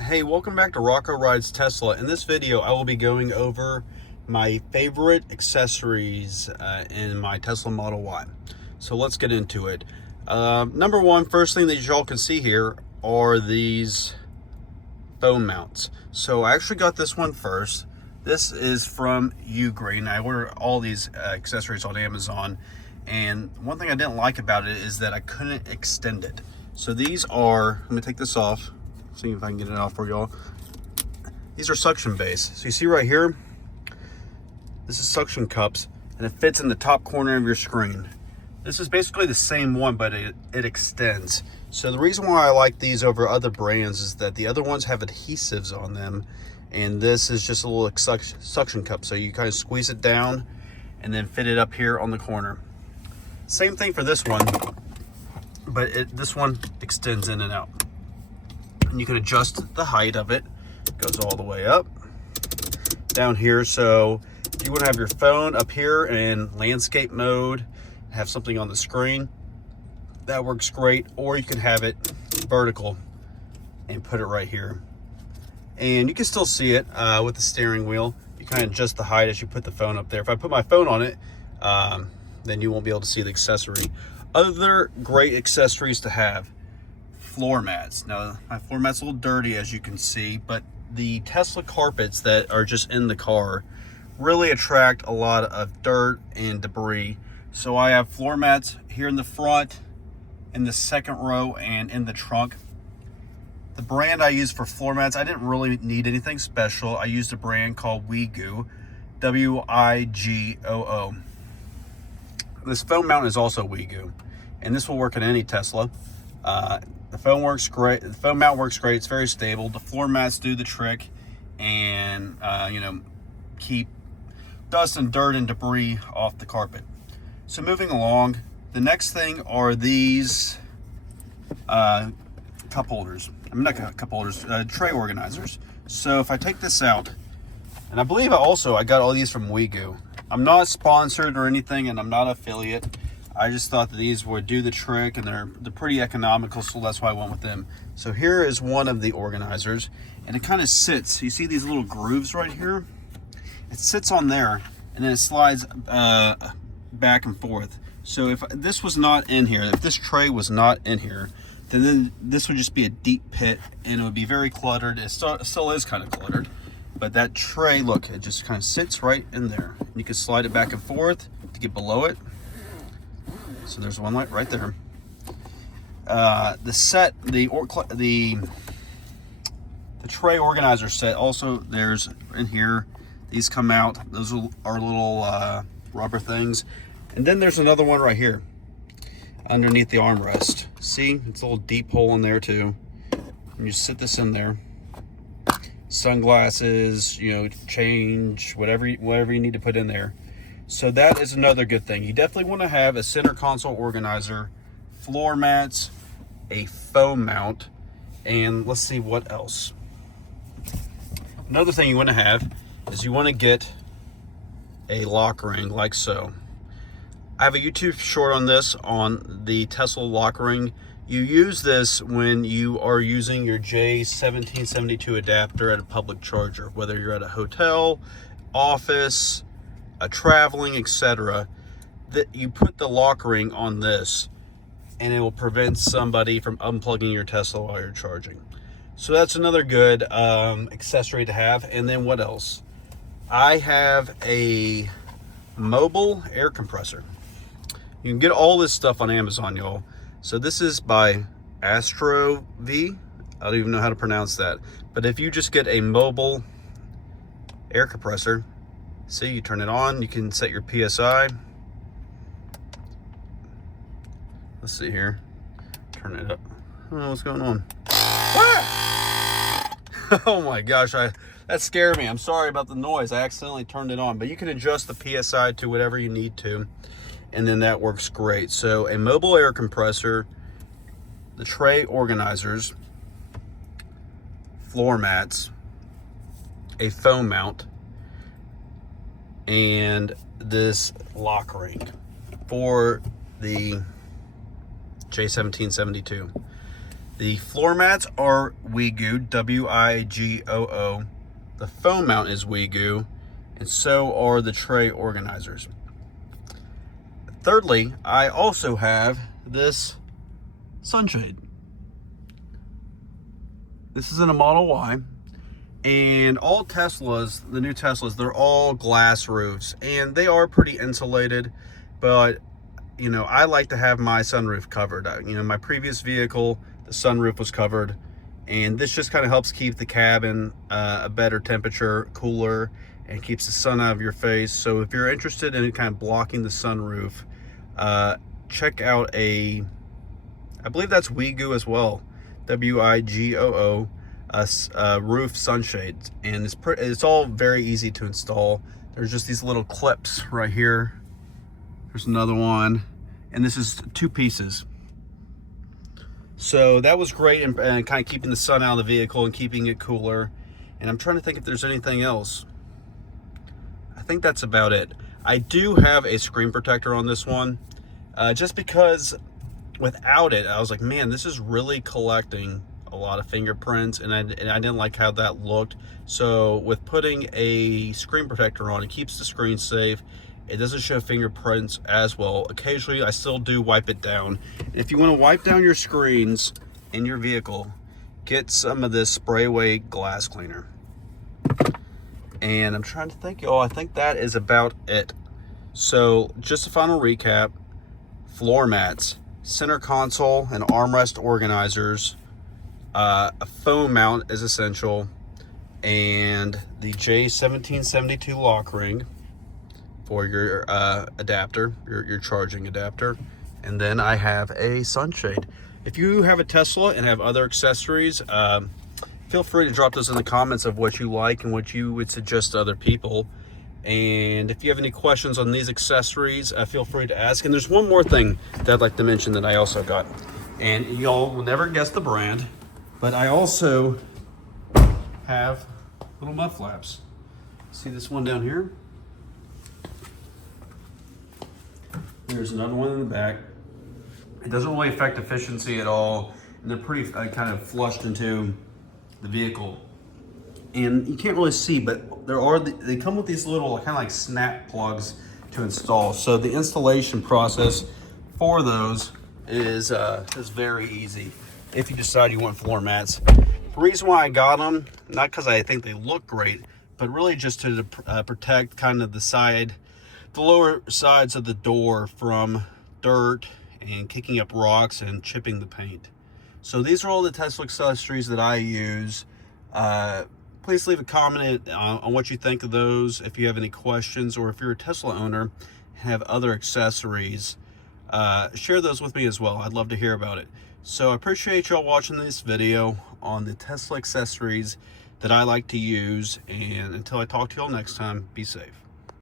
Hey, welcome back to Rocco Rides Tesla. In this video, I will be going over my favorite accessories in my Tesla Model Y. So let's get into it. Number one, first thing that y'all can see here are these phone mounts. So I actually got this one first. This is from Ugreen. I ordered all these accessories on Amazon. And one thing I didn't like about it is that I couldn't extend it. So these are, let me take this off. See if I can get it off for y'all. These are suction base. So you see right here, this is suction cups, and it fits in the top corner of your screen. This is basically the same one, but it extends. So the reason why I like these over other brands is that the other ones have adhesives on them, and this is just a little suction cup. So you kind of squeeze it down and then fit it up here on the corner. Same thing for this one, but this one extends in and out. And you can adjust the height of it. It goes all the way up down here. So if you want to have your phone up here in landscape mode, have something on the screen, that works great. Or you can have it vertical and put it right here. And you can still see it with the steering wheel. You kind of adjust the height as you put the phone up there. If I put my phone on it, then you won't be able to see the accessory. Other great accessories to have: floor mats. Now, my floor mat's a little dirty, as you can see, but the Tesla carpets that are just in the car really attract a lot of dirt and debris. So I have floor mats here in the front, in the second row, and in the trunk. The brand I use for floor mats, I didn't really need anything special. I used a brand called Wigoo, W-I-G-O-O. This phone mount is also Wigoo, and this will work in any Tesla. The phone works great. The phone mount works great. It's very stable. The floor mats do the trick, and keep dust and dirt and debris off the carpet. So moving along, the next thing are these cup holders. I mean, not cup holders, tray organizers. So if I take this out, and I believe I got all these from Wigoo. I'm not sponsored or anything, and I'm not an affiliate. I just thought that these would do the trick, and they're pretty economical, so that's why I went with them. So here is one of the organizers, and it kind of sits. You see these little grooves right here? It sits on there, and then it slides back and forth. So if this was not in here, if this tray was not in here, then this would just be a deep pit, and it would be very cluttered. It still is kind of cluttered, but that tray, look, it just kind of sits right in there. You can slide it back and forth to get below it. So there's one right there. The set, the tray organizer set, also there's in here. These come out. Those are little rubber things. And then there's another one right here underneath the armrest. See, it's a little deep hole in there too. And you sit this in there. Sunglasses, change, whatever you need to put in there. So that is another good thing. You definitely want to have a center console organizer, floor mats, a phone mount, and let's see what else. Another thing you want to have is you want to get a lock ring like so. I have a YouTube short on this, on the Tesla lock ring. You use this when you are using your J1772 adapter at a public charger, whether you're at a hotel, office, traveling, etc. That you put the lock ring on this, and it will prevent somebody from unplugging your Tesla while you're charging. So that's another good accessory to have. And then what else? I have a mobile air compressor. You can get all this stuff on Amazon, y'all. So this is by Astro V. I don't even know how to pronounce that. But if you just get a mobile air compressor, see, you turn it on, you can set your PSI. Let's see here. Turn it up. I don't know what's going on. Ah! Oh my gosh, that scared me. I'm sorry about the noise. I accidentally turned it on. But you can adjust the PSI to whatever you need to, and then that works great. So a mobile air compressor, the tray organizers, floor mats, a phone mount, and this lock ring for the J1772. The floor mats are Wigoo, W-I-G-O-O. The foam mount is Wigoo, and so are the tray organizers. Thirdly, I also have this sunshade. This is in a Model Y, and all Teslas, the new Teslas, they're all glass roofs, and they are pretty insulated, but you know, I like to have my sunroof covered. You know, my previous vehicle, the sunroof was covered, and this just kind of helps keep the cabin a better temperature, cooler, and keeps the sun out of your face. So if you're interested in kind of blocking the sunroof, check out I believe that's Wigoo as well, W-I-G-O-O, roof sunshades, and it's all very easy to install. There's just these little clips right here. There's another one, and this is 2 pieces. So that was great, and kind of keeping the sun out of the vehicle and keeping it cooler. And I'm trying to think if there's anything else. I think that's about it. I do have a screen protector on this one, just because without it, I was like, man, this is really collecting a lot of fingerprints, and I didn't like how that looked. So with putting a screen protector on, it keeps the screen safe. It doesn't show fingerprints as well. Occasionally, I still do wipe it down. If you want to wipe down your screens in your vehicle, get some of this spray away glass cleaner. And I'm trying to think, y'all, I think that is about it. So just a final recap: floor mats, center console and armrest organizers, a foam mount is essential, and the J1772 lock ring for your adapter, your charging adapter. And then I have a sunshade. If you have a Tesla and have other accessories, feel free to drop those in the comments of what you like and what you would suggest to other people. And if you have any questions on these accessories, feel free to ask. And there's one more thing that I'd like to mention that I also got, and y'all will never guess the brand, but I also have little mud flaps. See this one down here? There's another one in the back. It doesn't really affect efficiency at all, and they're pretty kind of flushed into the vehicle. And you can't really see, but they come with these little kind of like snap plugs to install. So the installation process for those is very easy if you decide you want floor mats. The reason why I got them, not because I think they look great, but really just to protect kind of the lower sides of the door from dirt and kicking up rocks and chipping the paint. So these are all the Tesla accessories that I use. Please leave a comment on what you think of those. If you have any questions, or if you're a Tesla owner and have other accessories, share those with me as well. I'd love to hear about it. So I appreciate y'all watching this video on the Tesla accessories that I like to use. And until I talk to y'all next time, be safe.